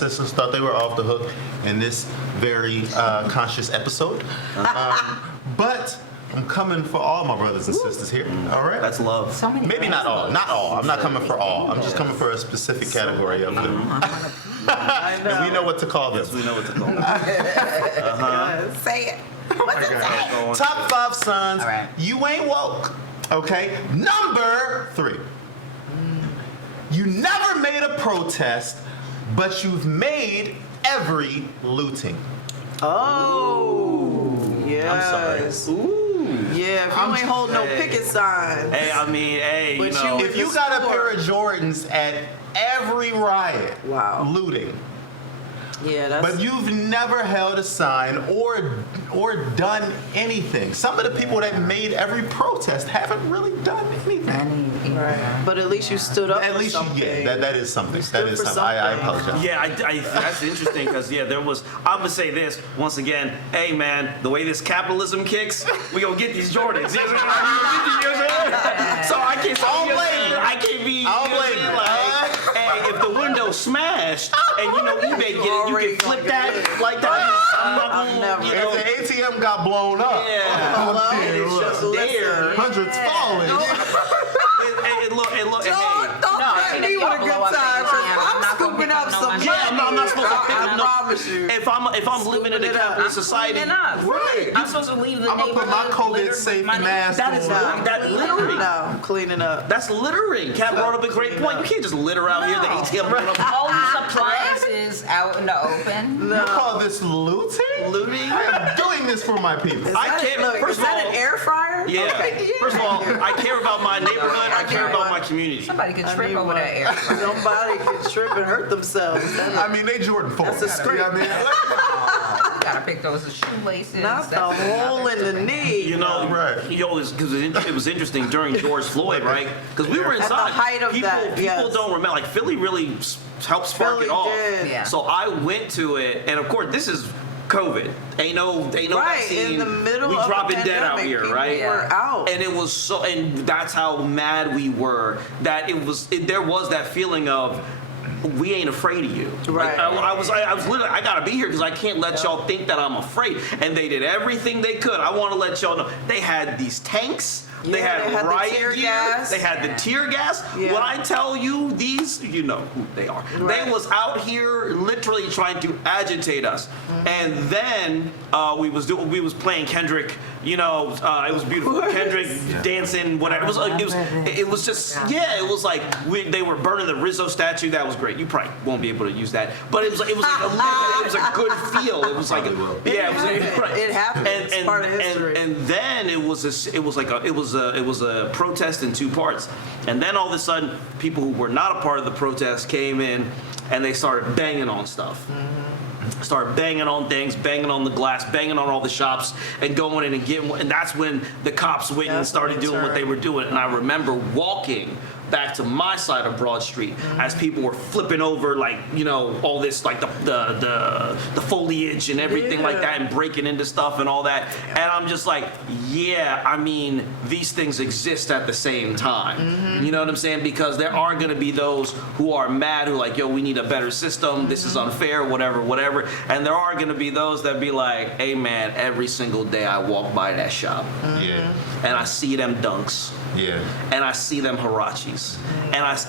sisters thought they were off the hook in this very conscious episode. But I'm coming for all my brothers and sisters here. All right? That's love. So many Maybe not all. Not all. I'm not coming for all. I'm just coming for a specific category of them. And we know what to call this. We know what to call them. Say it. What's it say? Top 5 sons. All right. You ain't woke. Okay? Number 3. You never made a protest, but you've made every looting. Oh, yes. I'm sorry. Ooh. Yeah, if you ain't holding no picket sign. Hey, I mean, hey, But you know. you- If you got a pair of Jordans at every riot, Wow. looting, Yeah, that's. but you've never held a sign or done anything. Some of the people that made every protest haven't really done anything. Right. But at least you stood up At for least something. that is something. stood That is for something. I something. apologize. Yeah, that's interesting because there was. I'm gonna say this once again. Hey, man, the way this capitalism kicks, we gonna get these Jordans. You know what I mean? So I can't. I can't be. I don't blame you. Like, hey, if the window smashed and eBay get it, you can flip that like that. I'm not gonna, If the ATM got blown up, Yeah. And it's just there. hundreds falling. And look, hey. Don't threaten me with a good time. 'Cause I'm scooping up some money. Yeah, I'm not supposed to pick I up no. promise you. If I'm living in a Scooping it up. capitalist society, Right. I'm supposed to leave the I'm gonna put my COVID safe mask that is on. that littering. No, I'm cleaning up. That's littering. Cat brought up a great point. You can't just litter out here. The ATM brought up All these appliances out in the open. You call this looting? looting. I am doing this for my people. I can't. Look, First is of that all, an air fryer? yeah. Okay. First of all, I care about my neighborhood. I care about my community. Somebody could I trip need over one. that air fryer. Somebody could trip and hurt themselves. I mean, they Jordan 4. That's a script. You know what I You gotta pick those shoelaces. Not the That's- hole in the knee. You know, Right. because it was interesting during George Floyd, right? Because we were At the inside. height of people, that, people yes. don't remember. Like Philly really helped spark Philly it off. did. Yeah. So I went to it, and of course, this is COVID. Ain't no Right, vaccine. in the middle we of dropping the dead out pandemic, here, people right? were out. And it was so, and that's how mad we were that there was that feeling of, we ain't afraid of you. Right. Like, I was literally, I gotta be here because I can't let y'all think that I'm afraid. And they did everything they could. I want to let y'all know they had these tanks. They Yeah, had they had the riot tear gear. gas. They had the tear gas. Yeah. When I tell you these, you know who they are. Right. They was out here literally trying to agitate us. And then we was playing Kendrick. You know, it was beautiful. Kendrick dancing, whatever. It was just it was like they were burning the Rizzo statue. That was great. You probably won't be able to use that, but it was like a good feel. It was like It happened. It's part of history. And then it was a protest in 2 parts. And then all of a sudden, people who were not a part of the protest came in, and they started banging on stuff. Started banging on things, banging on the glass, banging on all the shops, and going in and getting. And that's when the cops went and That's started when it doing what they turned. were doing. And I remember walking back to my side of Broad Street as people were flipping over, like, you know, all this, like the foliage and everything like that, and breaking into stuff and all that. And I'm just like, yeah, I mean, these things exist at the same time. You know what I'm saying? Because there are going to be those who are mad, who are like, yo, we need a better system. This is unfair, whatever. And there are going to be those that be like, hey, man, every single day I walk by that shop Yeah. and I see them dunks. Yeah. And I see them Hirachis.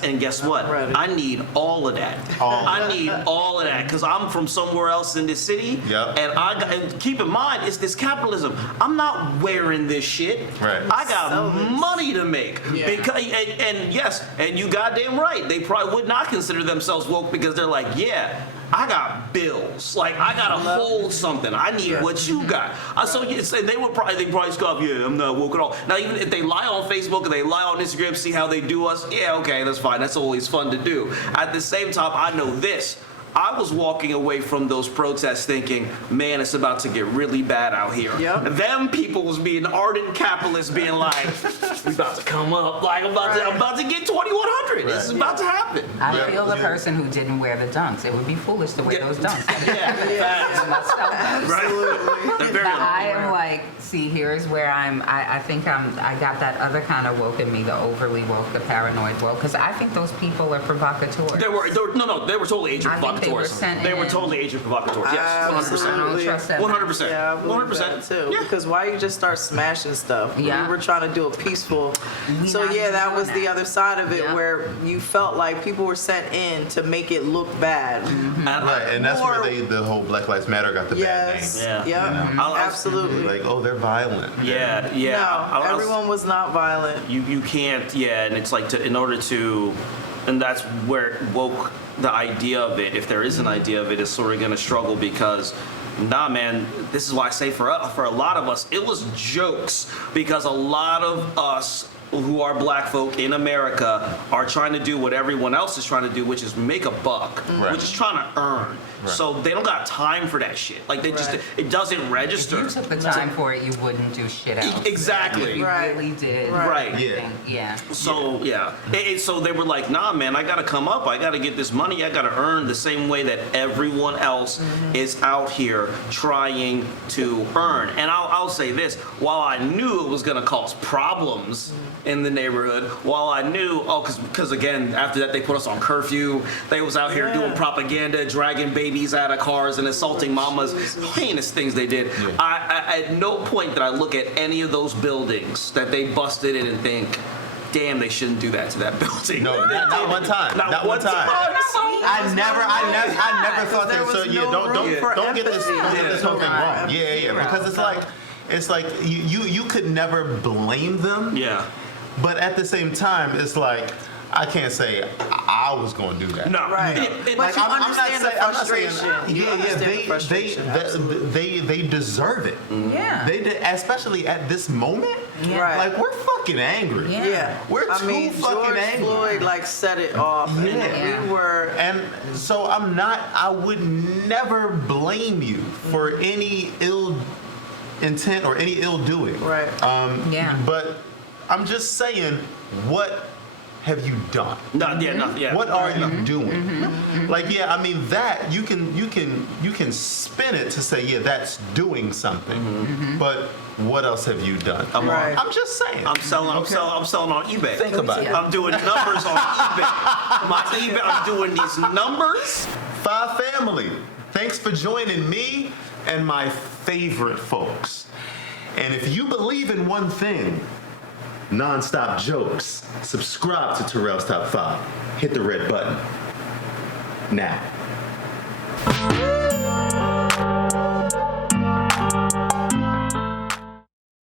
And guess what? Ready. I need all of that. I need all of that because I'm from somewhere else in this city. Yep. And keep in mind, it's this capitalism. I'm not wearing this shit. Right. I got Sell this. money to make. Yeah. Because and yes, and you goddamn right. They probably would not consider themselves woke because they're like, yeah, I got bills. Like, I gotta hold something. I need what you got. So they probably scoff, yeah, I'm not woke at all. Now, even if they lie on Facebook or they lie on Instagram, see how they do us, yeah, okay, that's fine. That's always fun to do. At the same time, I know this. I was walking away from those protests thinking, man, it's about to get really bad out here. Yep. Them people was being ardent capitalists, being like, we about to come up. Like, I'm about to get 2,100. This is about to happen. I feel the person who didn't wear the dunks. It would be foolish to wear Yeah. those dunks. Yeah, Let's stop that. right? They're very But I am like, see, here's where I think I got that other kind of woke in me, the overly woke, the paranoid woke, because I think those people are provocateurs. They were totally agent I think they were provocateurs. sent They were in. totally agent provocateurs. Yes, 100%. I don't trust that. 100%. Yeah, I believe 100%. that too. Yeah. Because why you just start smashing stuff? Yeah. We were trying to do a peaceful. So not yeah, that doing was the that. other side of it, Yeah. where you felt like people were sent in to make it look bad. Right, and that's Or- where the whole Black Lives Matter got the Yes. bad name. Yeah. Yep. I'll- Absolutely. Like, oh, they're violent. Yeah, yeah. No, everyone was not violent. You can't, yeah, and it's like in order to, and that's where woke, the idea of it, if there is an idea of it, is sort of going to struggle because, nah, man, this is why I say for a lot of us, it was jokes because a lot of us who are black folk in America are trying to do what everyone else is trying to do, which is make a buck, Right. which is trying to earn. Right. So they don't got time for that shit. Like they just, Right. it doesn't If register. you took the time for it, you wouldn't do shit else. Exactly. If you Right. really did. Right. Yeah. then, yeah. So yeah, so they were like, nah, man, I gotta come up. I gotta get this money. I gotta earn the same way that everyone else is out here trying to earn. And I'll say this: while I knew it was gonna cause problems in the neighborhood, while I knew, because again, after that they put us on curfew. They was out here Yeah. doing propaganda, dragging babies out of cars and assaulting mamas, heinous things they did. Yeah. I at no point did I look at any of those buildings that they busted in and think, damn, they shouldn't do that to that building. No, not one time. Not one time. I never thought There that. So was yeah, no room for don't get this empathy. whole thing wrong. Yeah. Zero. Because it's like you could never blame them. Yeah. But at the same time, it's like I can't say I was going to do that. No. Right. It- But you understand the I'm not saying- frustration. You understand the they frustration, absolutely. they deserve it. Yeah. They did, especially at this moment. Yeah. Right. Like we're fucking angry. Yeah. Yeah. We're I too mean, fucking George angry. Floyd like set it off, Yeah. and we were. And so I would never blame you for any ill intent or any ill doing. Right. Yeah. But I'm just saying, what have you done? No, yeah, no, yeah. What are you doing? Like, yeah, I mean that you can spin it to say, yeah, that's doing something. But what else have you done? I'm Right. on. I'm just saying. I'm selling on eBay. Think about it. I'm doing numbers on eBay. My eBay, I'm doing these numbers. Five family, thanks for joining me and my favorite folks. And if you believe in one thing, non-stop jokes, subscribe to Terrell's Top 5. Hit the red button. Now.